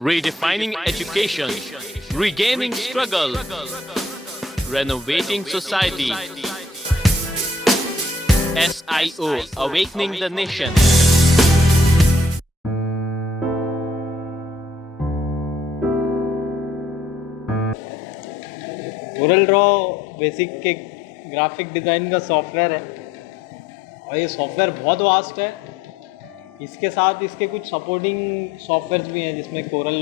Redefining education, regaining struggle, renovating society. SIO, awakening the nation. Corel Draw basic के graphic design का software है और ये software बहुत वास्ट है। इसके साथ इसके कुछ सपोर्टिंग सॉफ्टवेयर्स भी हैं जिसमें कोरल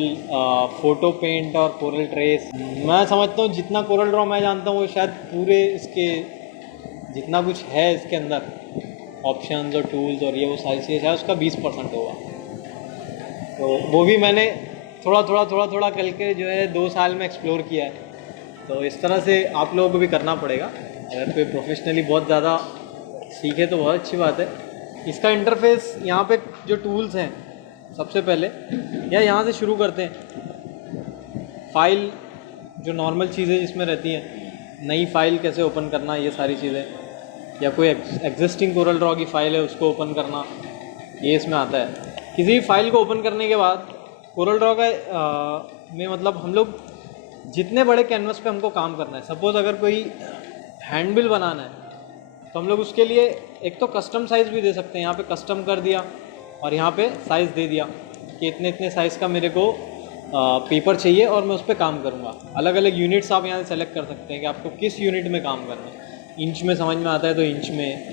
फोटो पेंट और कोरल ट्रेस। मैं समझता हूँ जितना कोरल ड्रॉ मैं जानता हूँ वो शायद पूरे इसके जितना कुछ है इसके अंदर ऑप्शंस और टूल्स और ये वो सारी चीज़ें शायद उसका 20% होगा। तो वो भी मैंने थोड़ा करके जो है 2 साल में एक्सप्लोर किया है। तो इस तरह से आप लोगों को भी करना पड़ेगा। अगर कोई प्रोफेशनली बहुत ज़्यादा सीखे तो बहुत अच्छी बात है। इसका इंटरफेस यहाँ पे जो टूल्स हैं सबसे पहले या यहाँ से शुरू करते हैं। फाइल जो नॉर्मल चीज़ें जिसमें रहती हैं, नई फाइल कैसे ओपन करना, ये सारी चीज़ें, या कोई एग्जिस्टिंग कोरल ड्रॉ की फ़ाइल है उसको ओपन करना, ये इसमें आता है। किसी भी फाइल को ओपन करने के बाद कोरल ड्रॉ का में मतलब हम लोग जितने बड़े कैनवस पे हमको काम करना है, सपोज़ अगर कोई हैंडबिल बनाना है तो हम लोग उसके लिए एक तो कस्टम साइज़ भी दे सकते हैं। यहाँ पे कस्टम कर दिया और यहाँ पे साइज़ दे दिया कि इतने साइज़ का मेरे को पेपर चाहिए और मैं उस पर काम करूँगा। अलग अलग यूनिट्स आप यहाँ से सेलेक्ट कर सकते हैं कि आपको किस यूनिट में काम करना है। इंच में समझ में आता है तो इंच में,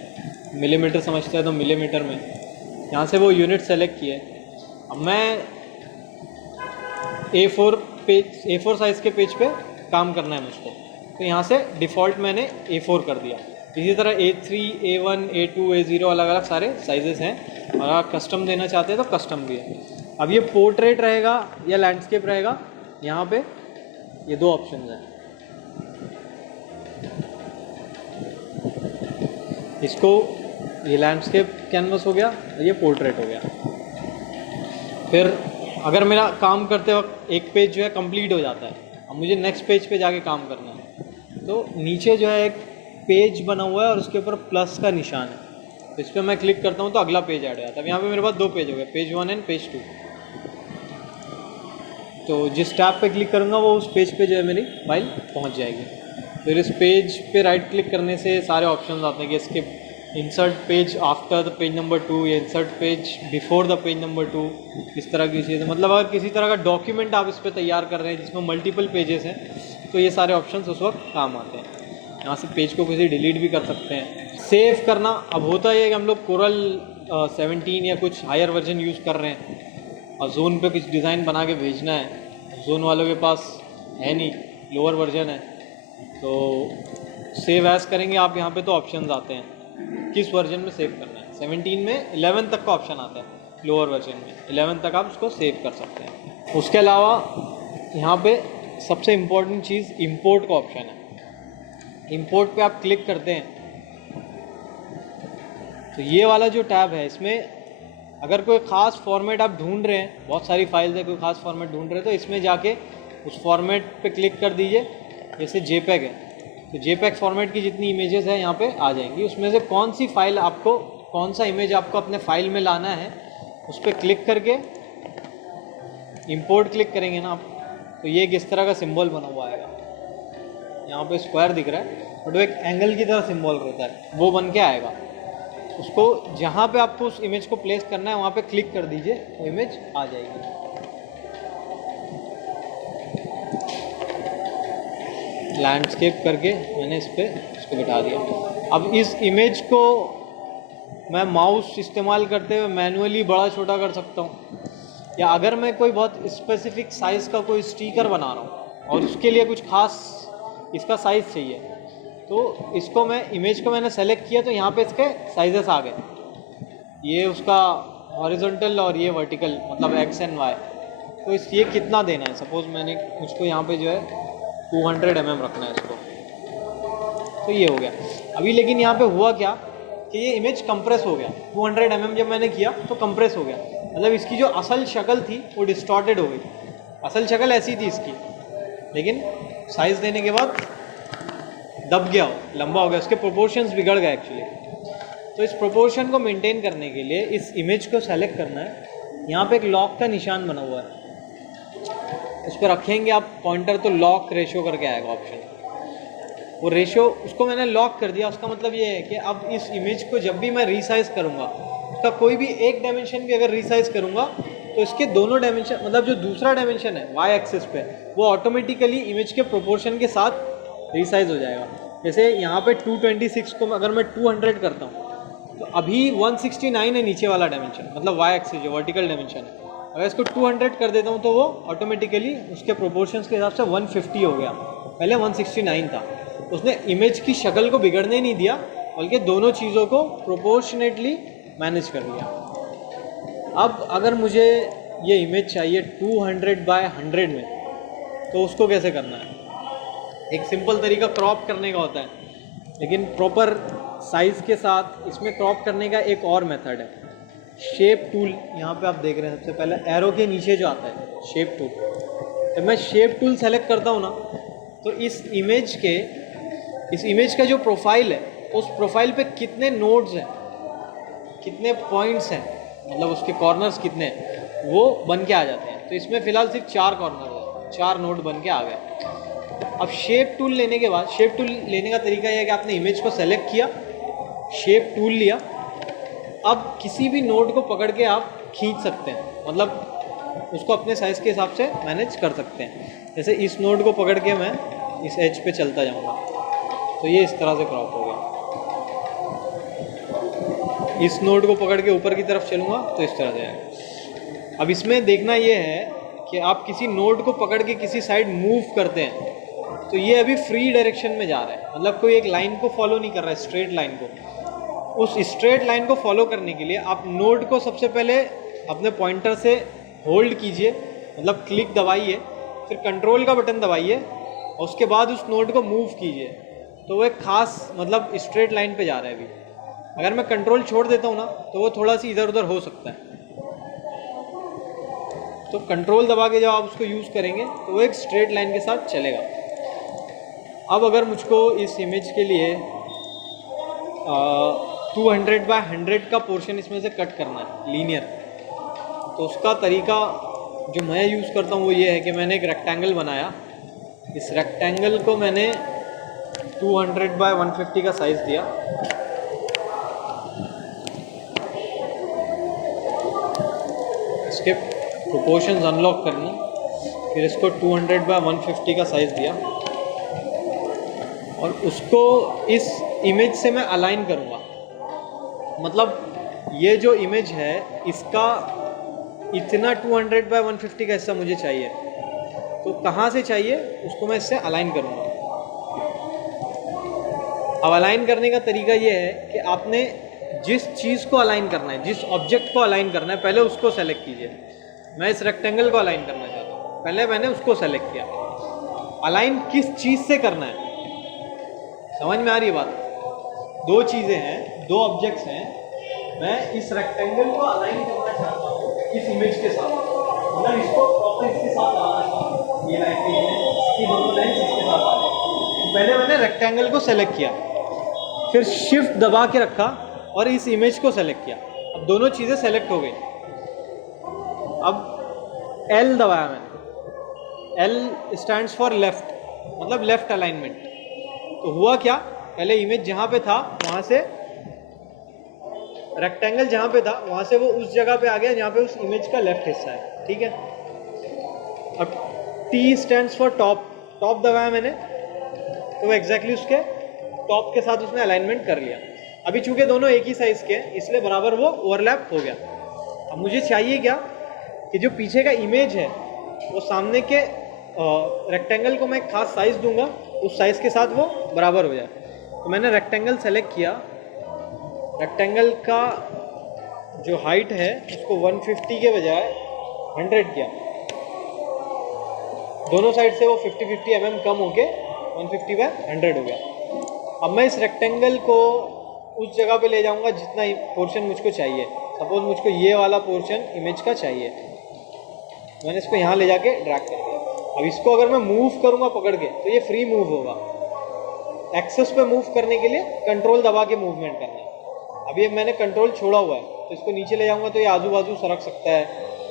मिलीमीटर समझता है तो मिलीमीटर में। यहाँ से वो यूनिट सेलेक्ट किए। अब मैं A4 साइज़ के पेज पे काम करना है मुझको, तो यहाँ से डिफ़ॉल्ट मैंने A4 कर दिया। इसी तरह A3, A1, A2, A0 अलग अलग सारे साइजेस हैं और आप कस्टम देना चाहते हैं तो कस्टम भी है। अब ये पोर्ट्रेट रहेगा या लैंडस्केप रहेगा, यहाँ पे ये 2 ऑप्शंस हैं। इसको ये लैंडस्केप कैनवस हो गया और ये पोर्ट्रेट हो गया। फिर अगर मेरा काम करते वक्त एक पेज जो है कंप्लीट हो जाता है, अब मुझे नेक्स्ट पेज पे जाके काम करना है, तो नीचे जो है एक पेज बना हुआ है और उसके ऊपर प्लस का निशान है। तो इस पर मैं क्लिक करता हूँ तो अगला पेज ऐड हो जाता है। अब यहाँ पे मेरे पास 2 पेज हो गए, पेज 1 एंड पेज 2। तो जिस टैब पे क्लिक करूँगा वो उस पेज पे जो है मेरी फाइल पहुँच जाएगी। फिर इस पेज पे राइट क्लिक करने से सारे ऑप्शन आते हैं कि इसके insert page after the page number 2 या insert page before the page number 2, इस तरह की चीज़ें। मतलब अगर किसी तरह का डॉक्यूमेंट आप इस पर तैयार कर रहे हैं जिसमें मल्टीपल पेजेस हैं तो ये सारे ऑप्शंस उस वक्त काम आते हैं। यहाँ से पेज को किसी डिलीट भी कर सकते हैं। सेव करना, अब होता है कि हम लोग कोरल 17 या कुछ हायर वर्जन यूज़ कर रहे हैं और जोन पे कुछ डिज़ाइन बना के भेजना है। जोन वालों के पास है नहीं, लोअर वर्जन है, तो सेव एज करेंगे आप। यहाँ पे तो ऑप्शंस आते हैं किस वर्जन में सेव करना है। 17 में 11 तक का ऑप्शन आता है, लोअर वर्जन में 11 तक आप उसको सेव कर सकते हैं। उसके अलावा यहाँ पे सबसे इम्पोर्टेंट चीज़ इंपोर्ट का ऑप्शन है। इंपोर्ट पे आप क्लिक करते हैं तो ये वाला जो टैब है, इसमें अगर कोई ख़ास फॉर्मेट आप ढूंढ रहे हैं, बहुत सारी फाइल्स है, कोई ख़ास फॉर्मेट ढूंढ रहे हैं, तो इसमें जाके उस फॉर्मेट पे क्लिक कर दीजिए। जैसे JPEG है तो JPEG फॉर्मेट की जितनी इमेजेस हैं यहाँ पे आ जाएंगी। उसमें से कौन सी फाइल आपको, कौन सा इमेज आपको अपने फाइल में लाना है, उस पर क्लिक करके इंपोर्ट क्लिक करेंगे ना आप, तो ये किस तरह का सिंबल बना हुआ आएगा। यहाँ पे स्क्वायर दिख रहा है बट वो एक एंगल की तरह सिंबल रहता है, वो बन के आएगा। उसको जहाँ पे आपको उस इमेज को प्लेस करना है वहाँ पे क्लिक कर दीजिए, वो इमेज आ जाएगी। लैंडस्केप करके मैंने इस पर इसको बिठा दिया। अब इस इमेज को मैं माउस इस्तेमाल करते हुए मैनुअली बड़ा छोटा कर सकता हूँ, या अगर मैं कोई बहुत स्पेसिफिक साइज़ का कोई स्टिकर बना रहा हूँ और उसके लिए कुछ खास इसका साइज़ चाहिए, तो इसको मैं इमेज को मैंने सेलेक्ट किया तो यहाँ पे इसके साइजेस आ गए। ये उसका हॉरिजॉन्टल और ये वर्टिकल, मतलब X एंड Y। तो इस ये कितना देना है, सपोज़ मैंने मुझको यहाँ पे जो है 200 mm रखना है इसको, तो ये हो गया। अभी लेकिन यहाँ पे हुआ क्या कि ये इमेज कंप्रेस हो गया। 200 mm जब मैंने किया तो कंप्रेस हो गया, मतलब इसकी जो असल शक्ल थी वो डिस्टॉर्टेड हो गई। असल शक्ल ऐसी थी इसकी, लेकिन साइज़ देने के बाद दब गया, लंबा हो गया, उसके प्रोपोर्शंस बिगड़ गए एक्चुअली। तो इस प्रोपोर्शन को मेंटेन करने के लिए इस इमेज को सेलेक्ट करना है। यहाँ पे एक लॉक का निशान बना हुआ है, उस पर रखेंगे आप पॉइंटर तो लॉक रेशियो करके आएगा ऑप्शन। वो रेशियो उसको मैंने लॉक कर दिया, उसका मतलब ये है कि अब इस इमेज को जब भी मैं रीसाइज करूँगा, उसका कोई भी एक डायमेंशन भी अगर रीसाइज करूँगा तो इसके दोनों डायमेंशन, मतलब जो दूसरा डायमेंशन है वाई एक्सिस पे, वो ऑटोमेटिकली इमेज के प्रोपोर्शन के साथ रीसाइज हो जाएगा। जैसे यहाँ पे 226 को अगर मैं 200 करता हूँ तो अभी 169 है नीचे वाला डायमेंशन, मतलब वाई एक्सिस जो वर्टिकल डायमेंशन है। अगर इसको 200 कर देता हूँ तो वो ऑटोमेटिकली उसके प्रोपोर्शंस के हिसाब से 150 हो गया, पहले 169 था। उसने इमेज की शक्ल को बिगड़ने नहीं दिया, बल्कि दोनों चीज़ों को प्रोपोर्शनेटली मैनेज कर लिया। अब अगर मुझे ये इमेज चाहिए 200 बाय 100 में, तो उसको कैसे करना है? एक सिंपल तरीका क्रॉप करने का होता है, लेकिन प्रॉपर साइज़ के साथ इसमें क्रॉप करने का एक और मेथड है, शेप टूल। यहाँ पे आप देख रहे हैं सबसे पहले एरो के नीचे जो आता है शेप टूल। जब मैं शेप टूल सेलेक्ट करता हूँ ना, तो इस इमेज का जो प्रोफाइल है, उस प्रोफाइल पे कितने नोड्स हैं, कितने पॉइंट्स हैं, मतलब उसके कॉर्नर्स कितने हैं, वो बन के आ जाते हैं। तो इसमें फ़िलहाल सिर्फ 4 कॉर्नर है, 4 नोड बन के आ गए। अब शेप टूल लेने के बाद, शेप टूल लेने का तरीका यह है कि आपने इमेज को सेलेक्ट किया, शेप टूल लिया, अब किसी भी नोड को पकड़ के आप खींच सकते हैं, मतलब उसको अपने साइज़ के हिसाब से मैनेज कर सकते हैं। जैसे इस नोड को पकड़ के मैं इस एज पे चलता जाऊँगा, तो ये इस तरह से क्रॉप हो गया। इस नोड को पकड़ के ऊपर की तरफ चलूँगा तो इस तरह से आएगा। अब इसमें देखना ये है कि आप किसी नोड को पकड़ के किसी साइड मूव करते हैं तो ये अभी फ्री डायरेक्शन में जा रहा है, मतलब कोई एक लाइन को फॉलो नहीं कर रहा है, स्ट्रेट लाइन को। उस स्ट्रेट लाइन को फॉलो करने के लिए आप नोड को सबसे पहले अपने पॉइंटर से होल्ड कीजिए, मतलब क्लिक दबाइए, फिर कंट्रोल का बटन दबाइए और उसके बाद उस नोड को मूव कीजिए, तो वो एक खास मतलब स्ट्रेट लाइन पे जा रहा है अभी। अगर मैं कंट्रोल छोड़ देता हूँ ना, तो वो थोड़ा सी इधर उधर हो सकता है। तो कंट्रोल दबा के जब आप उसको यूज़ करेंगे तो वो एक स्ट्रेट लाइन के साथ चलेगा। अब अगर मुझको इस इमेज के लिए 200 बाय 100 का पोर्शन इसमें से कट करना है लीनियर, तो उसका तरीका जो मैं यूज़ करता हूँ वो ये है कि मैंने एक रेक्टेंगल बनाया। इस रेक्टेंगल को मैंने 200 बाय 150 का साइज़ दिया। इसके प्रोपोर्शंस अनलॉक करनी, फिर इसको 200 बाय 150 का साइज़ दिया और उसको इस इमेज से मैं अलाइन करूँगा। मतलब ये जो इमेज है इसका इतना 200 बाय 150 का हिस्सा मुझे चाहिए, तो कहाँ से चाहिए उसको मैं इससे अलाइन करूँगा। अब अलाइन करने का तरीका ये है कि आपने जिस चीज़ को अलाइन करना है, जिस ऑब्जेक्ट को अलाइन करना है, पहले उसको सेलेक्ट कीजिए। मैं इस रेक्टेंगल को अलाइन करना चाहता हूँ, पहले मैंने उसको सेलेक्ट किया। अलाइन किस चीज़ से करना है, समझ में आ रही है बात? दो चीज़ें हैं, दो ऑब्जेक्ट्स हैं, मैं इस रेक्टेंगल को अलाइन करना चाहता हूँ इस इमेज के साथ, मतलब इसको प्रॉपर इसके साथ लाना चाहता हूँ। ये लाइन इसकी दोनों लाइन इसके साथ आ रही। पहले मैंने रेक्टेंगल को सेलेक्ट किया, फिर शिफ्ट दबा के रखा और इस इमेज को सेलेक्ट किया। अब दोनों चीज़ें सेलेक्ट हो गई। अब L दबाया मैंने, L स्टैंड्स फॉर लेफ्ट, मतलब लेफ्ट अलाइनमेंट। तो हुआ क्या, पहले इमेज जहाँ पे था वहाँ से, रेक्टेंगल जहाँ पे था वहाँ से वो उस जगह पे आ गया जहाँ पे उस इमेज का लेफ्ट हिस्सा है, ठीक है। अब T stands for top, top दबाया मैंने तो वो एग्जैक्टली उसके टॉप के साथ उसने अलाइनमेंट कर लिया। अभी चूंकि दोनों एक ही साइज़ के हैं इसलिए बराबर वो ओवरलैप हो गया। अब मुझे चाहिए क्या कि जो पीछे का इमेज है वो सामने के रेक्टेंगल को मैं एक खास साइज़ दूंगा, उस साइज़ के साथ वो बराबर हो जाए। तो मैंने रेक्टेंगल सेलेक्ट किया, रेक्टेंगल का जो हाइट है उसको 150 के बजाय 100 किया, दोनों साइड से वो 50-50 mm कम होके 150 बाय 100 हो गया। अब मैं इस रेक्टेंगल को उस जगह पे ले जाऊंगा जितना पोर्शन मुझको चाहिए। सपोज मुझको ये वाला पोर्शन इमेज का चाहिए, मैंने इसको यहाँ ले जाके ड्रैग कर दिया। अब इसको अगर मैं मूव करूँगा पकड़ के तो ये फ्री मूव होगा। एक्सेस पे मूव करने के लिए कंट्रोल दबा के मूवमेंट करना है। अभी मैंने कंट्रोल छोड़ा हुआ है तो इसको नीचे ले जाऊँगा तो ये आजू बाजू सरक सकता है,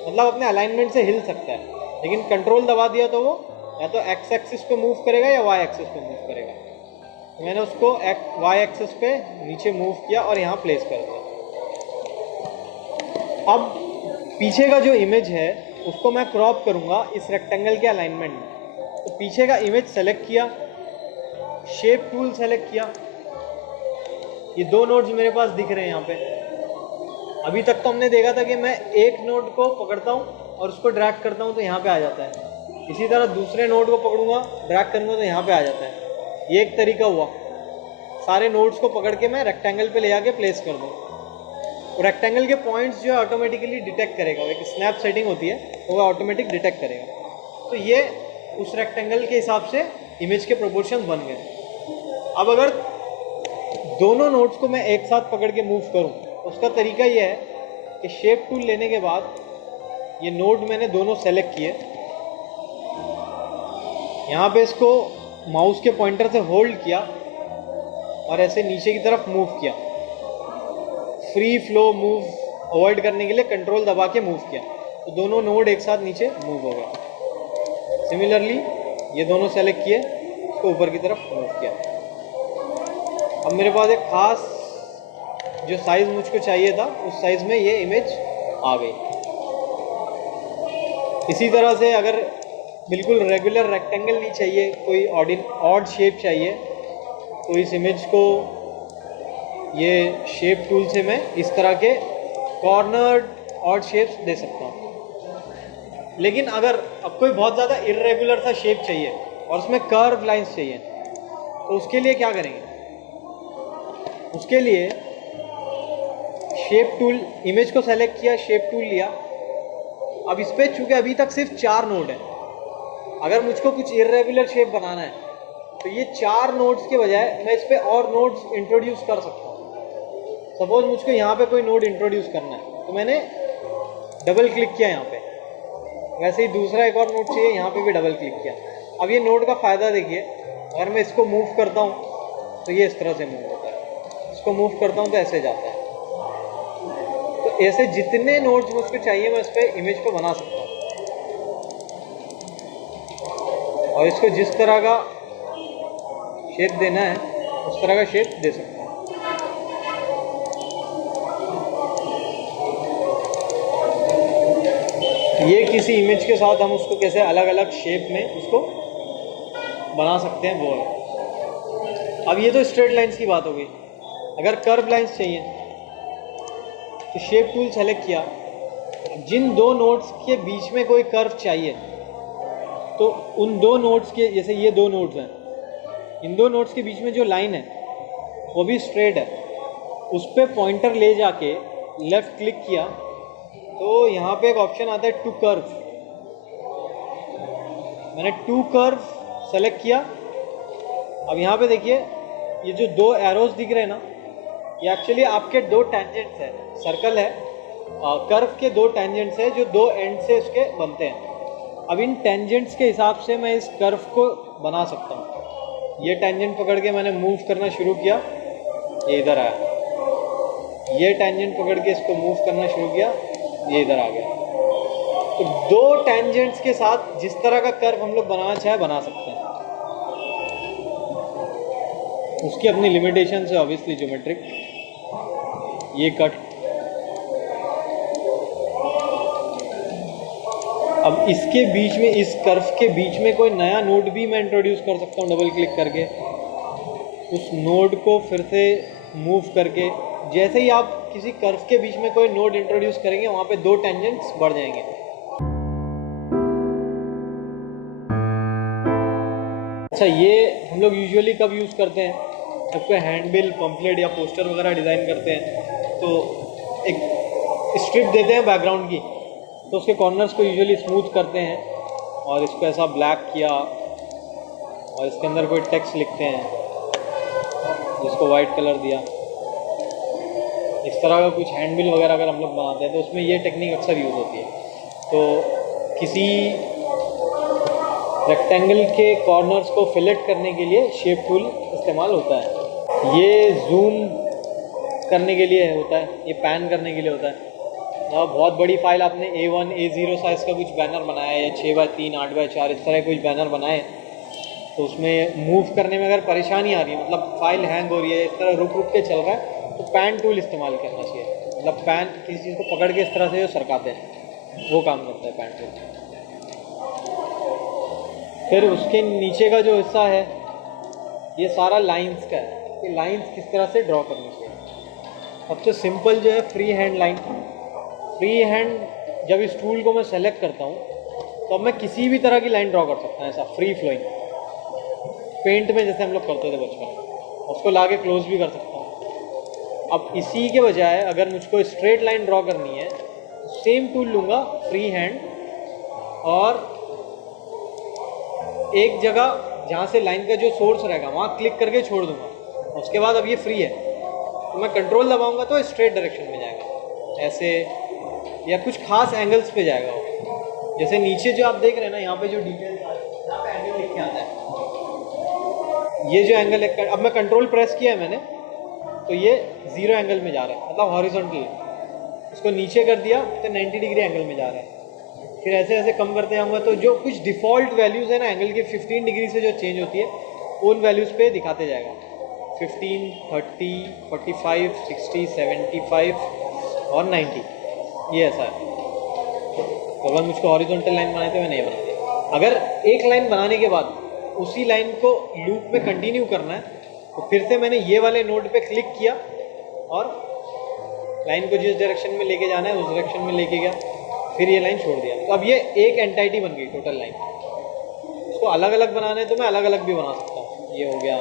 मतलब अपने अलाइनमेंट से हिल सकता है। लेकिन कंट्रोल दबा दिया तो वो या तो एक्स एक्सिस पे मूव करेगा या वाई एक्सिस पे मूव करेगा। तो मैंने उसको वाई एक्सिस पे नीचे मूव किया और यहाँ प्लेस कर दिया। अब पीछे का जो इमेज है उसको मैं क्रॉप करूँगा इस रेक्टेंगल के अलाइनमेंट में। तो पीछे का इमेज सेलेक्ट किया, शेप टूल सेलेक्ट किया, ये दो नोड्स मेरे पास दिख रहे हैं यहाँ पे। अभी तक तो हमने देखा था कि मैं एक नोड को पकड़ता हूँ और उसको ड्रैग करता हूँ तो यहाँ पे आ जाता है। इसी तरह दूसरे नोड को पकड़ूंगा, ड्रैग करूँगा तो यहाँ पे आ जाता है। ये एक तरीका हुआ। सारे नोड्स को पकड़ के मैं रेक्टेंगल पे ले जाके प्लेस कर दूँ। तो रेक्टेंगल के पॉइंट्स जो है ऑटोमेटिकली डिटेक्ट करेगा, एक स्नैप सेटिंग होती है तो वह ऑटोमेटिक डिटेक्ट करेगा। तो ये उस रेक्टेंगल के हिसाब से इमेज के प्रोपोर्शन बन गए। अब अगर दोनों नोड्स को मैं एक साथ पकड़ के मूव करूं, उसका तरीका ये है कि शेप टूल लेने के बाद ये नोड मैंने दोनों सेलेक्ट किए, यहाँ पे इसको माउस के पॉइंटर से होल्ड किया और ऐसे नीचे की तरफ मूव किया। फ्री फ्लो मूव अवॉइड करने के लिए कंट्रोल दबा के मूव किया तो दोनों नोड एक साथ नीचे मूव हो गए। सिमिलरली ये दोनों सेलेक्ट किए, इसको ऊपर की तरफ मूव किया। अब मेरे पास एक खास जो साइज़ मुझको चाहिए था उस साइज़ में ये इमेज आ गई। इसी तरह से अगर बिल्कुल रेगुलर रेक्टेंगल नहीं चाहिए, कोई ऑड शेप चाहिए, तो इस इमेज को ये शेप टूल से मैं इस तरह के कॉर्नर्ड ऑड शेप्स दे सकता हूँ। लेकिन अगर अब कोई बहुत ज़्यादा इर्रेगुलर सा शेप चाहिए और उसमें कर्व लाइंस चाहिए तो उसके लिए क्या करेंगे? उसके लिए शेप टूल, इमेज को सेलेक्ट किया, शेप टूल लिया। अब इस पर चूँकि अभी तक सिर्फ 4 नोड है, अगर मुझको कुछ इर्रेगुलर शेप बनाना है तो ये 4 नोड्स के बजाय मैं इस पर और नोड्स इंट्रोड्यूस कर सकता हूँ। सपोज मुझको यहाँ पे कोई नोड इंट्रोड्यूस करना है तो मैंने डबल क्लिक किया यहाँ पे, वैसे ही दूसरा एक और नोड चाहिए, यहाँ पे भी डबल क्लिक किया। अब ये नोड का फ़ायदा देखिए, अगर मैं इसको मूव करता हूँ तो ये इस तरह से मूव होता है, इसको मूव करता हूँ तो ऐसे जाता है। तो ऐसे जितने नोड्स मुझको चाहिए मैं इस पर इमेज को बना सकता हूँ और इसको जिस तरह का शेप देना है उस तरह का शेप दे सकता हूँ। ये किसी इमेज के साथ हम उसको कैसे अलग अलग शेप में उसको बना सकते हैं वो है। अब ये तो स्ट्रेट लाइंस की बात हो गई। अगर कर्व लाइंस चाहिए तो शेप टूल सेलेक्ट किया, जिन दो नोड्स के बीच में कोई कर्व चाहिए तो उन दो नोड्स के, जैसे ये दो नोड्स हैं, इन दो नोड्स के बीच में जो लाइन है वो भी स्ट्रेट है, उस पर पॉइंटर ले जाके लेफ़्ट क्लिक किया तो यहाँ पे एक ऑप्शन आता है टू कर्व। मैंने टू कर्व सेलेक्ट किया। अब यहाँ पे देखिए ये जो दो एरोज दिख रहे हैं ना, ये एक्चुअली आपके दो टेंजेंट्स हैं। सर्कल है, कर्व के दो टेंजेंट्स हैं जो दो एंड से इसके बनते हैं। अब इन टेंजेंट्स के हिसाब से मैं इस कर्व को बना सकता हूँ। ये टेंजेंट पकड़ के मैंने मूव करना शुरू किया, ये इधर आया। ये टेंजेंट पकड़ के इसको मूव करना शुरू किया, ये इधर आ गया। तो दो टेंजेंट्स के साथ जिस तरह का कर्व हम लोग बनाना चाहे बना सकते हैं। उसकी अपनी लिमिटेशन है ऑब्वियसली ज्योमेट्रिक। ये कट, अब इसके बीच में, इस कर्व के बीच में कोई नया नोड भी मैं इंट्रोड्यूस कर सकता हूँ डबल क्लिक करके। उस नोड को फिर से मूव करके, जैसे ही आप किसी कर्व के बीच में कोई नोड इंट्रोड्यूस करेंगे वहाँ पे दो टेंजेंट्स बढ़ जाएंगे। अच्छा, ये हम लोग यूजुअली कब यूज़ करते हैं? जब कोई हैंडबिल, पम्पलेट या पोस्टर वगैरह डिज़ाइन करते हैं तो एक स्ट्रिप देते हैं बैकग्राउंड की, तो उसके कॉर्नर्स को यूजुअली स्मूथ करते हैं और इसको ऐसा ब्लैक किया और इसके अंदर कोई टेक्स्ट लिखते हैं जिसको वाइट कलर दिया। इस तरह का कुछ हैंडबिल वगैरह अगर हम लोग बनाते हैं तो उसमें ये टेक्निक अक्सर यूज़ होती है। तो किसी रेक्टेंगल के कॉर्नर्स को फिलेट करने के लिए शेप टूल इस्तेमाल होता है। ये जूम करने के लिए होता है, ये पैन करने के लिए होता है। बहुत बड़ी फाइल आपने A1 A0 साइज़ का कुछ बैनर बनाया है या 6x3 8x4 इस तरह कुछ बैनर बनाए तो उसमें मूव करने में अगर परेशानी आ रही है, मतलब फाइल हैंग हो रही है, इस तरह रुक रुक के चल रहा है, तो पैन टूल इस्तेमाल करना चाहिए। मतलब पैन किसी चीज़ को पकड़ के इस तरह से जो सरकाते हैं वो काम करता है पैन टूल। फिर उसके नीचे का जो हिस्सा है ये सारा लाइंस का है कि लाइंस किस तरह से ड्रॉ करनी चाहिए। सबसे सिंपल जो है free hand line. Free hand जब इस टूल को मैं सेलेक्ट करता हूँ तो अब मैं किसी भी तरह की लाइन ड्रॉ कर सकता हूँ, ऐसा फ्री फ्लोइंग, पेंट में जैसे हम लोग करते थे बचपन में, उसको ला के क्लोज भी कर सकता हूँ। अब इसी के बजाय अगर मुझको स्ट्रेट लाइन ड्रॉ करनी है, सेम टूल लूँगा फ्री हैंड और एक जगह जहाँ से लाइन का जो सोर्स रहेगा वहाँ क्लिक करके छोड़ दूँगा। उसके बाद अब ये फ्री है तो मैं कंट्रोल दबाऊँगा तो स्ट्रेट डायरेक्शन में जाएगा ऐसे, या कुछ खास एंगल्स पे जाएगा वो। जैसे नीचे जो आप देख रहे हैं ना, यहाँ पे जो डिटेल्स आ रही है, यहाँ पे एंगल लिख के आता है, ये जो एंगल है, अब मैं कंट्रोल प्रेस किया है मैंने तो ये 0 एंगल में जा रहा है, मतलब हॉरिजॉन्टल। इसको नीचे कर दिया तो 90 डिग्री एंगल में जा रहा है। फिर ऐसे ऐसे कम करते जाऊँगा तो जो कुछ डिफ़ॉल्ट वैल्यूज़ है ना एंगल की 15 डिग्री से जो चेंज होती है उन वैल्यूज़ पे दिखाते जाएगा। 15, 30, 45, 60, 75 और 90, ये ऐसा है। तो अगर मुझको हॉरिजॉन्टल लाइन बनाई तो मैं नहीं बनाती। अगर एक लाइन बनाने के बाद उसी लाइन को लूप में कंटिन्यू करना है तो फिर से मैंने ये वाले नोड पे क्लिक किया और लाइन को जिस डायरेक्शन में लेके जाना है उस डायरेक्शन में लेके गया, फिर ये लाइन छोड़ दिया। तो अब ये एक एंटाइटी बन गई टोटल लाइन। इसको अलग अलग बनाना है तो मैं अलग अलग भी बना सकता हूँ। ये हो गया,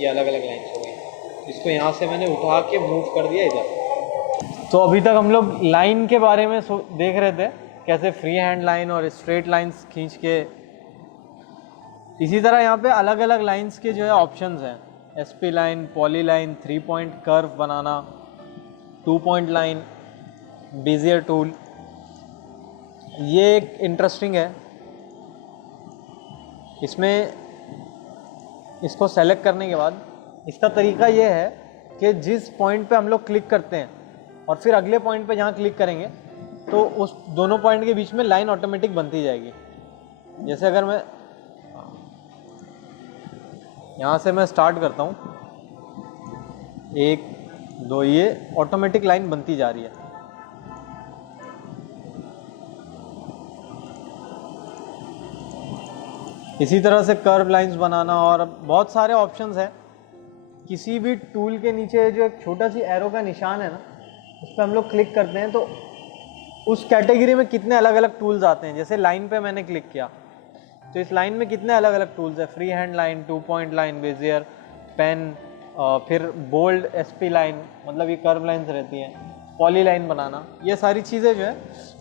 ये अलग अलग लाइन्स हो गई। इसको यहाँ से मैंने उठा के मूव कर दिया इधर। तो अभी तक हम लोग लाइन के बारे में देख रहे थे, कैसे फ्री हैंड लाइन और स्ट्रेट लाइंस खींच के। इसी तरह यहाँ पे अलग अलग लाइंस के जो है ऑप्शंस हैं, SP line, poly line, 3 point curve बनाना, 2 पॉइंट लाइन, बेजियर टूल। ये एक इंटरेस्टिंग है। इसमें इसको सेलेक्ट करने के बाद इसका तरीका ये है कि जिस पॉइंट पे हम लोग क्लिक करते हैं और फिर अगले पॉइंट पे जहाँ क्लिक करेंगे तो उस दोनों पॉइंट के बीच में लाइन ऑटोमेटिक बनती जाएगी। जैसे अगर मैं यहाँ से मैं स्टार्ट करता हूँ, 1 2, ये ऑटोमेटिक लाइन बनती जा रही है। इसी तरह से कर्व लाइंस बनाना और बहुत सारे ऑप्शंस हैं। किसी भी टूल के नीचे जो एक छोटा सी एरो का निशान है ना, उस पर हम लोग क्लिक करते हैं तो उस कैटेगरी में कितने अलग अलग टूल्स आते हैं। जैसे लाइन पे मैंने क्लिक किया तो इस लाइन में कितने अलग अलग टूल्स हैं, free hand line, 2 point line, Bezier, pen, फिर बोल्ड, SP लाइन, मतलब ये कर्व लाइंस रहती हैं, पॉली लाइन बनाना, ये सारी चीज़ें जो है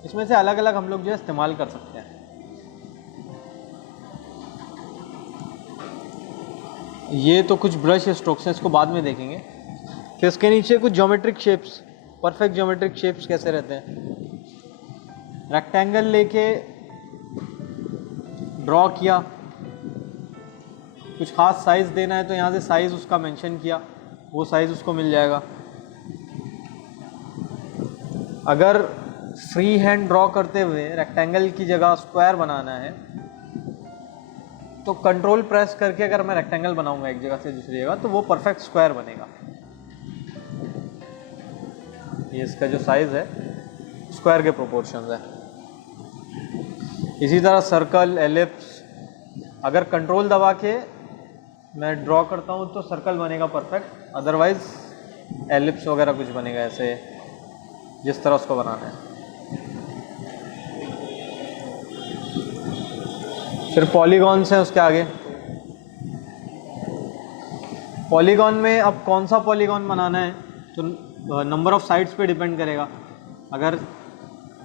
इसमें से अलग अलग हम लोग जो है इस्तेमाल कर सकते हैं। ये तो कुछ ब्रश स्ट्रोक्स हैं, इसको बाद में देखेंगे। फिर इसके नीचे कुछ geometric shapes, perfect geometric shapes कैसे रहते हैं। रेक्टेंगल लेके ड्रॉ किया, कुछ खास साइज़ देना है तो यहाँ से साइज़ उसका मेंशन किया, वो साइज़ उसको मिल जाएगा। अगर फ्री हैंड ड्रॉ करते हुए रेक्टेंगल की जगह स्क्वायर बनाना है तो कंट्रोल प्रेस करके अगर मैं रेक्टेंगल बनाऊंगा एक जगह से दूसरी जगह तो वो परफेक्ट स्क्वायर बनेगा। ये इसका जो साइज़ है स्क्वायर के प्रोपोर्शंस है। इसी तरह सर्कल, एलिप्स, अगर कंट्रोल दबा के मैं ड्रॉ करता हूँ तो सर्कल बनेगा परफेक्ट, अदरवाइज एलिप्स वगैरह कुछ बनेगा ऐसे, जिस तरह उसको बनाना है। फिर पॉलीगॉन्स हैं उसके आगे। पॉलीगॉन में अब कौन सा पॉलीगॉन बनाना है तो नंबर ऑफ़ साइड्स पे डिपेंड करेगा। अगर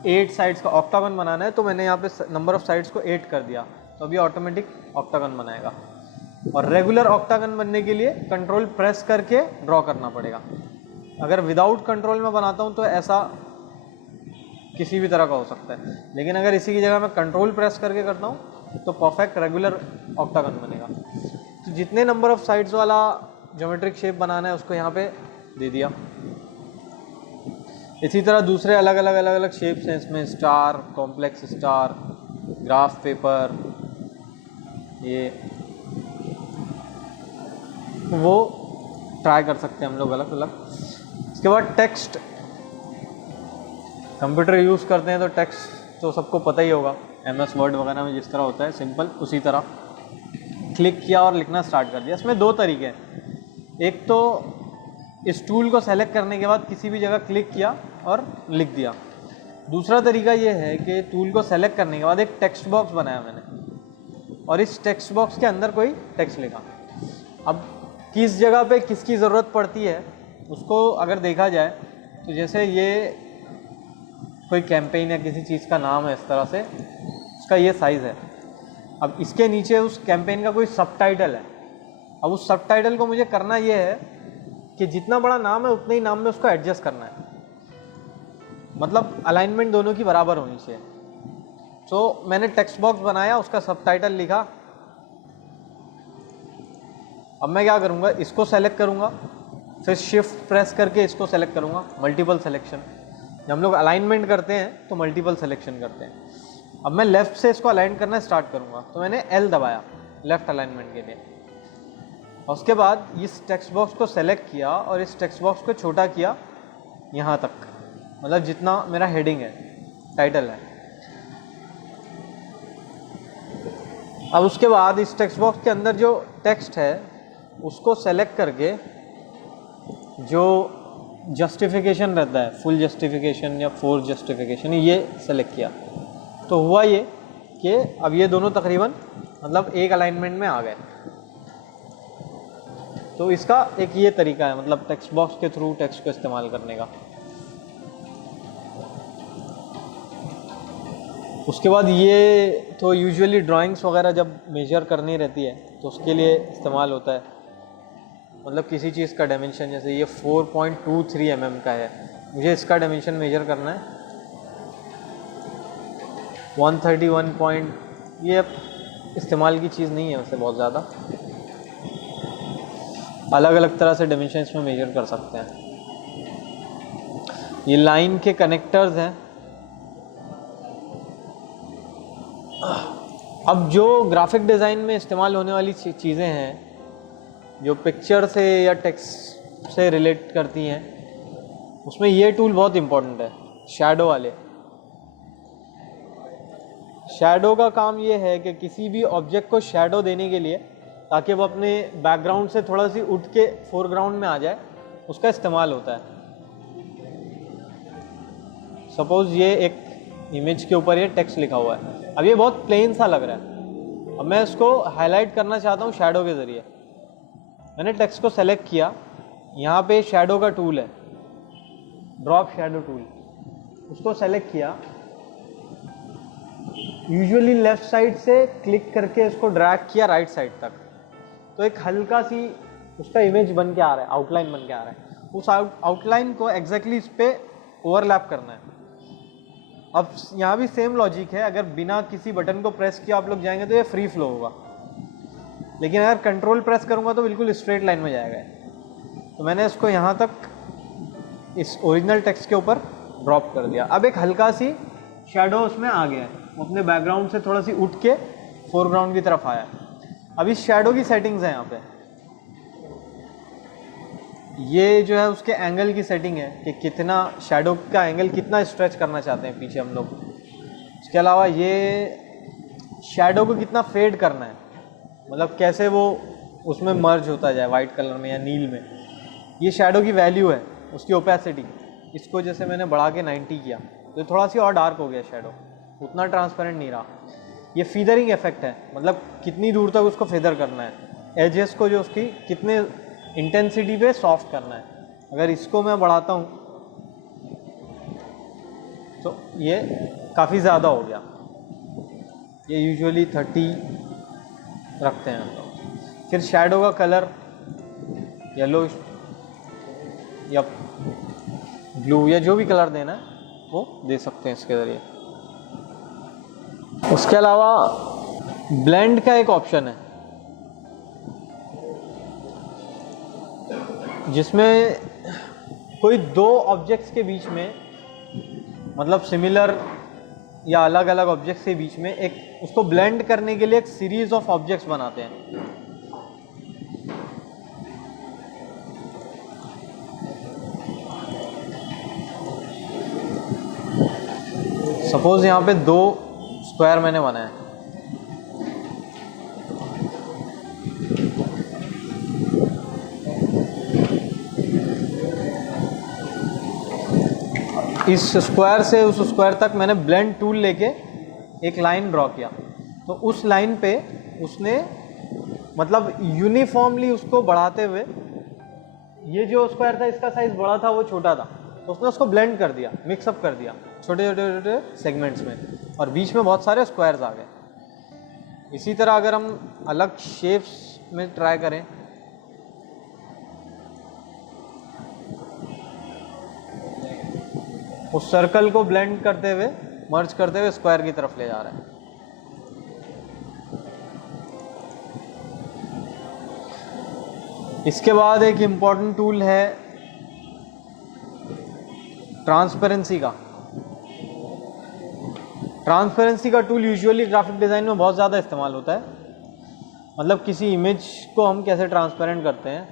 8 साइड्स का ऑक्टागन बनाना है तो मैंने यहाँ पे नंबर ऑफ़ साइड्स को 8 कर दिया तो अभी ऑटोमेटिक ऑक्टागन बनाएगा। और रेगुलर ऑक्टागन बनने के लिए कंट्रोल प्रेस करके ड्रॉ करना पड़ेगा। अगर विदाउट कंट्रोल में बनाता हूँ तो ऐसा किसी भी तरह का हो सकता है, लेकिन अगर इसी की जगह मैं कंट्रोल प्रेस करके करता हूँ तो परफेक्ट रेगुलर ऑक्टागन बनेगा। तो जितने नंबर ऑफ़ साइड्स वाला ज्योमेट्रिक शेप बनाना है उसको यहाँ पे दे दिया। इसी तरह दूसरे अलग अलग शेप्स हैं इसमें, star, complex star, graph paper, ये वो ट्राई कर सकते हैं हम लोग अलग अलग। इसके बाद टेक्स्ट, कंप्यूटर यूज़ करते हैं तो टेक्स्ट तो सबको पता ही होगा, MS वर्ड वगैरह में जिस तरह होता है सिंपल, उसी तरह क्लिक किया और लिखना स्टार्ट कर दिया। इसमें दो तरीके हैं, एक तो इस टूल को सेलेक्ट करने के बाद किसी भी जगह क्लिक किया और लिख दिया। दूसरा तरीका ये है कि टूल को सेलेक्ट करने के बाद एक टेक्स्ट बॉक्स बनाया मैंने और इस टेक्स्ट बॉक्स के अंदर कोई टेक्स्ट लिखा। अब किस जगह पे किसकी ज़रूरत पड़ती है उसको अगर देखा जाए तो जैसे ये कोई कैंपेन या किसी चीज़ का नाम है, इस तरह से उसका ये साइज़ है। अब इसके नीचे उस कैंपेन का कोई सबटाइटल है। अब उस सबटाइटल को मुझे करना ये है कि जितना बड़ा नाम है उतने ही नाम में उसको एडजस्ट करना है, मतलब अलाइनमेंट दोनों की बराबर होनी चाहिए। तो मैंने टेक्स्ट बॉक्स बनाया, उसका सबटाइटल लिखा। अब मैं क्या करूँगा, इसको सेलेक्ट करूँगा, फिर शिफ्ट प्रेस करके इसको सेलेक्ट करूँगा, मल्टीपल सिलेक्शन। जब हम लोग अलाइनमेंट करते हैं तो मल्टीपल सिलेक्शन करते हैं। अब मैं लेफ़्ट से इसको अलाइन करना स्टार्ट करूँगा, तो मैंने L दबाया लेफ़्ट अलाइनमेंट के लिए। और उसके बाद इस टेक्स्ट बॉक्स को सेलेक्ट किया और इस टेक्स्ट बॉक्स को छोटा किया यहाँ तक, मतलब जितना मेरा हेडिंग है, टाइटल है। अब उसके बाद इस टेक्स्ट बॉक्स के अंदर जो टेक्स्ट है उसको सेलेक्ट करके जो जस्टिफिकेशन रहता है, फुल जस्टिफिकेशन या फोर्स जस्टिफिकेशन, ये सेलेक्ट किया। तो हुआ ये कि अब ये दोनों तकरीबन मतलब एक अलाइनमेंट में आ गए। तो इसका एक ये तरीका है, मतलब टेक्स्ट बॉक्स के थ्रू टेक्स्ट को इस्तेमाल करने का। उसके बाद ये तो यूजुअली ड्राइंग्स वगैरह जब मेजर करनी रहती है तो उसके लिए इस्तेमाल होता है, मतलब किसी चीज़ का डायमेंशन, जैसे ये 4.23 mm का है, मुझे इसका डायमेंशन मेजर करना है 131 पॉइंट, ये इस्तेमाल की चीज़ नहीं है वैसे बहुत ज़्यादा, अलग अलग तरह से डायमेंशन इसमें मेजर कर सकते हैं। ये लाइन के कनेक्टर्स हैं। अब जो ग्राफिक डिज़ाइन में इस्तेमाल होने वाली चीज़ें हैं जो पिक्चर से या टेक्स्ट से रिलेट करती हैं, उसमें ये टूल बहुत इम्पोर्टेंट है, शैडो वाले। शैडो का काम ये है कि किसी भी ऑब्जेक्ट को शैडो देने के लिए, ताकि वो अपने बैकग्राउंड से थोड़ा सी उठ के फोरग्राउंड में आ जाए, उसका इस्तेमाल होता है। सपोज़ ये एक इमेज के ऊपर ये टेक्स्ट लिखा हुआ है, अब ये बहुत प्लेन सा लग रहा है, अब मैं इसको हाईलाइट करना चाहता हूँ शैडो के ज़रिए। मैंने टेक्स्ट को सेलेक्ट किया, यहाँ पे शैडो का टूल है, ड्रॉप शैडो टूल, उसको सेलेक्ट किया। यूजुअली लेफ़्ट साइड से क्लिक करके इसको ड्रैग किया राइट साइड तक, तो एक हल्का सी उसका इमेज बन के आ रहा है, आउटलाइन बन के आ रहा है। उस आउटलाइन को एग्जैक्टली इस पर ओवरलैप करना है। अब यहाँ भी सेम लॉजिक है, अगर बिना किसी बटन को प्रेस किया आप लोग जाएंगे तो ये फ्री फ्लो होगा, लेकिन अगर कंट्रोल प्रेस करूँगा तो बिल्कुल स्ट्रेट लाइन में जाएगा। तो मैंने इसको यहाँ तक इस ओरिजिनल टेक्स्ट के ऊपर ड्रॉप कर दिया। अब एक हल्का सी शैडो उसमें आ गया है, वो अपने बैकग्राउंड से थोड़ा सी उठ के फोरग्राउंड की तरफ आया है। अब इस शैडो की सेटिंग्स हैं यहाँ पे, ये जो है उसके एंगल की सेटिंग है कि कितना शैडो का एंगल कितना स्ट्रेच करना चाहते हैं पीछे हम लोग। इसके अलावा ये शैडो को कितना फेड करना है, मतलब कैसे वो उसमें मर्ज होता जाए वाइट कलर में या नील में। ये शैडो की वैल्यू है, उसकी ओपेसिटी, इसको जैसे मैंने बढ़ा के 90 किया तो थोड़ा सी और डार्क हो गया शैडो, उतना ट्रांसपेरेंट नहीं रहा। ये फीदरिंग इफेक्ट है, मतलब कितनी दूर तक उसको फेदर करना है, एजेस को जो उसकी कितने इंटेंसिटी पे सॉफ्ट करना है। अगर इसको मैं बढ़ाता हूँ तो ये काफ़ी ज़्यादा हो गया, ये यूजुअली 30 रखते हैं हम लोग। फिर शैडो का कलर येलो या ब्लू या जो भी कलर देना है वो दे सकते हैं इसके ज़रिए। उसके अलावा ब्लेंड का एक ऑप्शन है जिसमें कोई दो ऑब्जेक्ट्स के बीच में मतलब सिमिलर या अलग अलग ऑब्जेक्ट्स के बीच में एक उसको ब्लेंड करने के लिए एक सीरीज ऑफ ऑब्जेक्ट्स बनाते हैं। सपोज यहाँ पे 2 स्क्वायर मैंने बनाए, इस स्क्वायर से उस स्क्वायर तक मैंने ब्लेंड टूल लेके एक लाइन ड्रॉ किया, तो उस लाइन पे उसने मतलब यूनिफॉर्मली उसको बढ़ाते हुए, ये जो स्क्वायर था इसका साइज बड़ा था वो छोटा था, तो उसने उसको ब्लेंड कर दिया, मिक्सअप कर दिया छोटे छोटे छोटे सेगमेंट्स में, और बीच में बहुत सारे स्क्वायर्स आ गए। इसी तरह अगर हम अलग शेप्स में ट्राई करें, उस सर्कल को ब्लेंड करते हुए, मर्ज करते हुए स्क्वायर की तरफ ले जा रहा है। इसके बाद एक इम्पॉर्टेंट टूल है ट्रांसपेरेंसी का। ट्रांसपेरेंसी का टूल यूजुअली ग्राफिक डिज़ाइन में बहुत ज़्यादा इस्तेमाल होता है। मतलब किसी इमेज को हम कैसे ट्रांसपेरेंट करते हैं,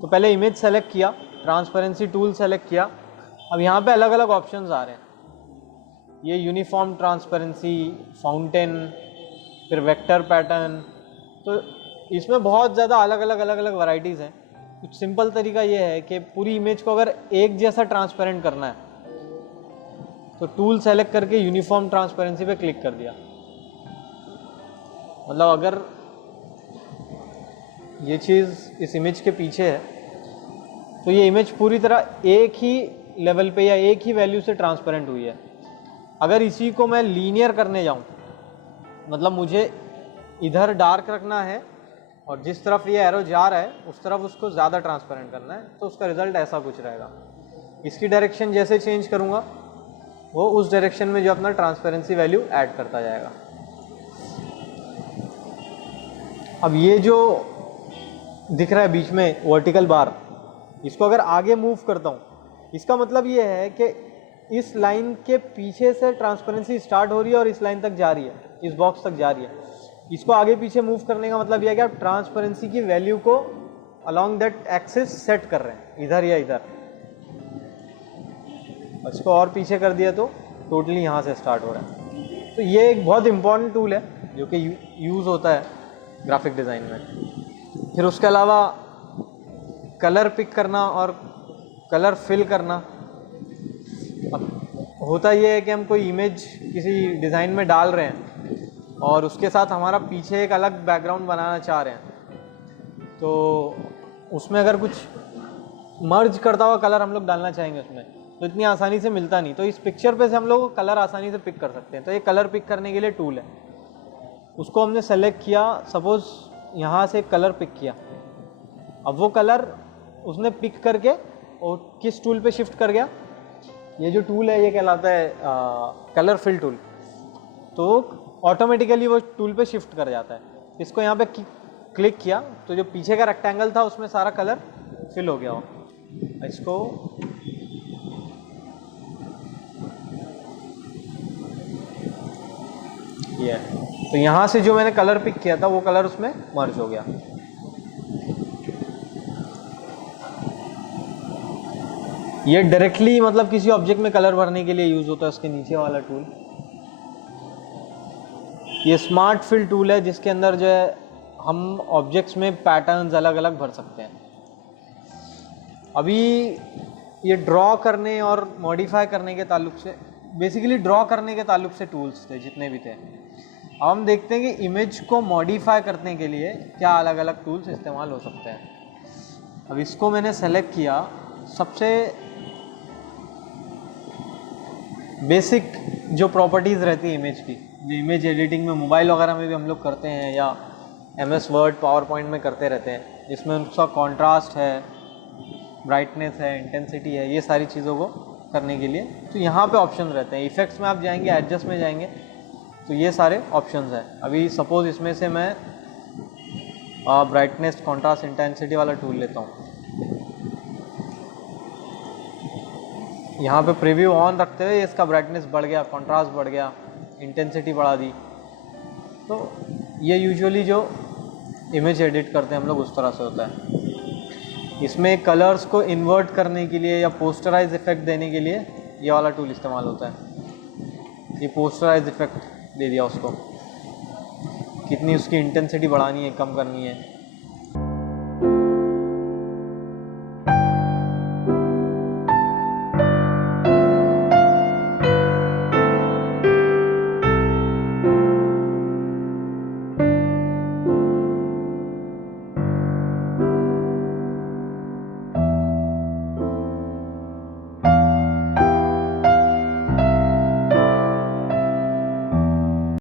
तो पहले इमेज सेलेक्ट किया, ट्रांसपेरेंसी टूल सेलेक्ट किया, अब यहाँ पे अलग अलग ऑप्शंस आ रहे हैं, ये यूनिफॉर्म ट्रांसपेरेंसी, फाउंटेन, फिर वेक्टर पैटर्न, तो इसमें बहुत ज़्यादा अलग अलग वैरायटीज़ हैं। कुछ सिंपल तरीका ये है कि पूरी इमेज को अगर एक जैसा ट्रांसपेरेंट करना है तो टूल सेलेक्ट करके यूनिफॉर्म ट्रांसपेरेंसी पे क्लिक कर दिया। मतलब अगर ये चीज़ इस इमेज के पीछे है तो ये इमेज पूरी तरह एक ही लेवल पे या एक ही वैल्यू से ट्रांसपेरेंट हुई है। अगर इसी को मैं लीनियर करने जाऊं, मतलब मुझे इधर डार्क रखना है और जिस तरफ ये एरो जा रहा है उस तरफ उसको ज़्यादा ट्रांसपेरेंट करना है, तो उसका रिजल्ट ऐसा कुछ रहेगा। इसकी डायरेक्शन जैसे चेंज करूँगा वो उस डायरेक्शन में जो अपना ट्रांसपेरेंसी वैल्यू ऐड करता जाएगा। अब ये जो दिख रहा है बीच में वर्टिकल बार, इसको अगर आगे मूव करता हूँ, इसका मतलब ये है कि इस लाइन के पीछे से ट्रांसपेरेंसी स्टार्ट हो रही है और इस लाइन तक जा रही है, इस बॉक्स तक जा रही है। इसको आगे पीछे मूव करने का मतलब यह है कि आप ट्रांसपेरेंसी की वैल्यू को अलोंग दैट एक्सिस सेट कर रहे हैं, इधर या इधर। इसको और पीछे कर दिया तो टोटली यहाँ से स्टार्ट हो रहा है। तो ये एक बहुत इंपॉर्टेंट टूल है जो कि यूज़ होता है ग्राफिक डिज़ाइन में। फिर उसके अलावा कलर पिक करना और कलर फिल करना। अब होता ये है कि हम कोई इमेज किसी डिज़ाइन में डाल रहे हैं और उसके साथ हमारा पीछे एक अलग बैकग्राउंड बनाना चाह रहे हैं, तो उसमें अगर कुछ मर्ज करता हुआ कलर हम लोग डालना चाहेंगे उसमें, तो इतनी आसानी से मिलता नहीं। तो इस पिक्चर पे से हम लोग कलर आसानी से पिक कर सकते हैं। तो ये कलर पिक करने के लिए टूल है, उसको हमने सेलेक्ट किया, सपोज यहाँ से कलर पिक किया, अब वो कलर उसने पिक करके और किस टूल पे शिफ्ट कर गया, ये जो टूल है ये कहलाता है कलर फिल टूल। तो ऑटोमेटिकली वो टूल पे शिफ्ट कर जाता है। इसको यहाँ पे क्लिक किया तो जो पीछे का रेक्टेंगल था उसमें सारा कलर फिल हो गया हो। इसको ये तो यहाँ से जो मैंने कलर पिक किया था वो कलर उसमें मर्ज हो गया। ये डायरेक्टली मतलब किसी ऑब्जेक्ट में कलर भरने के लिए यूज होता है, उसके नीचे वाला टूल। ये स्मार्ट फिल टूल है जिसके अंदर जो है हम ऑब्जेक्ट्स में पैटर्न्स अलग अलग भर सकते हैं। अभी ये ड्रॉ करने और मॉडिफाई करने के ताल्लुक से, बेसिकली ड्रॉ करने के ताल्लुक से टूल्स थे जितने भी थे। अब हम देखते हैं कि इमेज को मॉडिफाई करने के लिए क्या अलग अलग टूल्स इस्तेमाल हो सकते हैं। अब इसको मैंने सेलेक्ट किया, सबसे बेसिक जो प्रॉपर्टीज़ रहती है इमेज की, जो इमेज एडिटिंग में मोबाइल वगैरह में भी हम लोग करते हैं या MS वर्ड पावर पॉइंट में करते रहते हैं, जिसमें उसका कॉन्ट्रास्ट है, ब्राइटनेस है, इंटेंसिटी है, ये सारी चीज़ों को करने के लिए तो यहाँ पे ऑप्शन रहते हैं। इफेक्ट्स में आप जाएंगे, एडजस्ट में जाएंगे तो ये सारे ऑप्शंस हैं। अभी सपोज इसमें से मैं ब्राइटनेस, कॉन्ट्रास्ट, इंटेंसिटी वाला टूल लेता हूँ। यहाँ पे प्रीव्यू ऑन रखते हुए इसका ब्राइटनेस बढ़ गया, कंट्रास्ट बढ़ गया, इंटेंसिटी बढ़ा दी। तो ये यूजुअली जो इमेज एडिट करते हैं हम लोग उस तरह से होता है। इसमें कलर्स को इन्वर्ट करने के लिए या पोस्टराइज इफेक्ट देने के लिए ये वाला टूल इस्तेमाल होता है। ये पोस्टराइज इफेक्ट दे दिया उसको, कितनी उसकी इंटेंसिटी बढ़ानी है, कम करनी है।